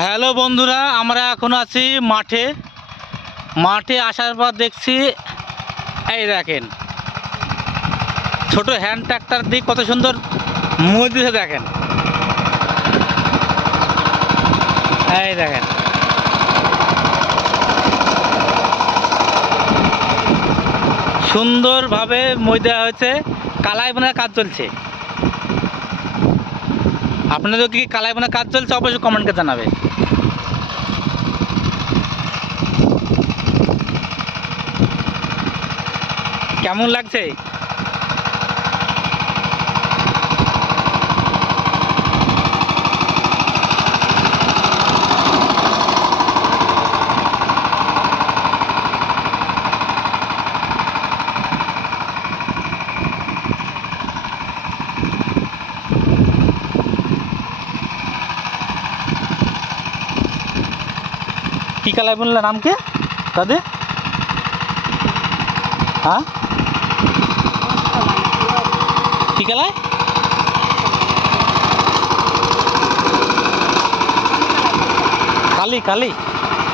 Hello বন্ধুরা, আমরা এখন আছি মাঠে। মাঠে আসার পর দেখছি, এই দেখেন ছোট হ্যান্ড ট্রাক্টর দিয়ে কত সুন্দর মই দিতে দেখেন। এই দেখেন সুন্দরভাবে মই দেওয়া হয়েছে। কালাই বোনার কাজ চলছে। আপনাদের কি কালাই বোনার কাজ চলছে? অবশ্যই কমেন্টে জানাবে। কেমন লাগছে? কি কালাই বললে নাম কি দাদা? হ্যাঁ, কি কালাই? কালি কালি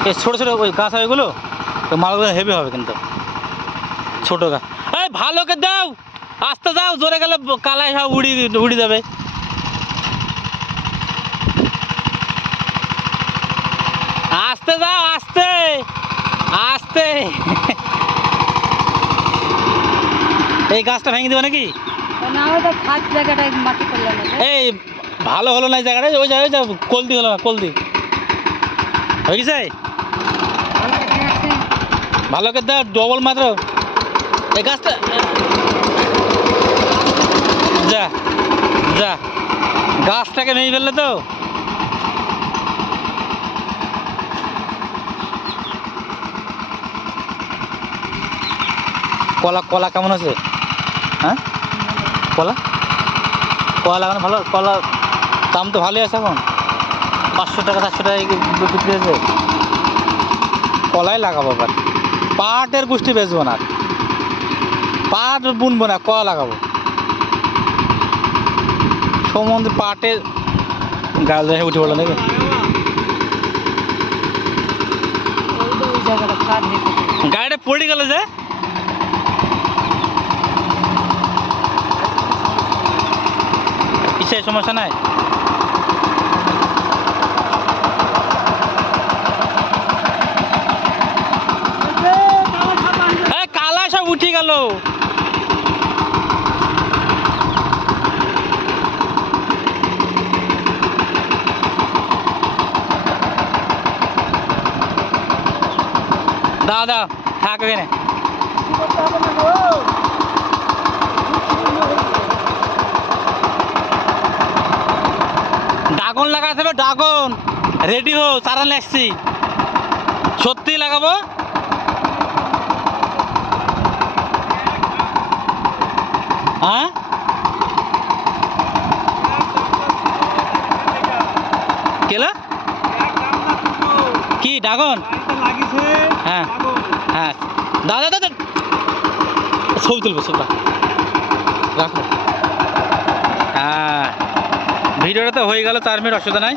এই ছোটো ছোটো ওই গাছ হয় ওইগুলো, তো মালগুলো হেভি হবে কিন্তু। ছোটো গাছ, এই ভালো করে দাও, আস্তে যাও, জোরে গেলে কালাই সব উড়ি যাবে। আস্তে যাও, আস্তে আস্তে। এই গাছটা ভেঙে দেবে নাকি? এই ভালো হলো না এই জায়গাটা, ওই জায়গায় কলদি হলো না, কলদি হয়ে গেছে। ভালো করে দাও, ডবল মাত্র। এই গাছটা যা যা, গাছটাকে ভেঙে ফেললে তো। কলা কলা কেমন আছে? হ্যাঁ, কলা কলা লাগানো ভালো। কলা দাম তো ভালোই আছে এখন, 500 টাকা 400 টাকা বিক্রি হয়েছে। কলাই লাগাবো এবার। পাটের গোষ্ঠী বেচবো না, পাট বুনবো না, কলা লাগাবো। সম্বন্ধে পাটের গাছ উঠে পড়লো নাকি? গাড়িটা পড়ে গেল যে। কিসের সমস্যা নাই? কালা সব উঠে গেল। দাদা থাক এখানে। ড্রাগন লাগাতে হবে, ড্রাগন রেডি হো, চারা লাগছি। সত্যি লাগাবো। হ্যাঁ, কেলা কি ড্রাগন? হ্যাঁ হ্যাঁ, দাদা দাদা ছবি তুলবো, ছবিটা রাখো। হ্যাঁ, ভিডিওটা তো হয়ে গেল 4 মিনিট, অসুবিধা নাই।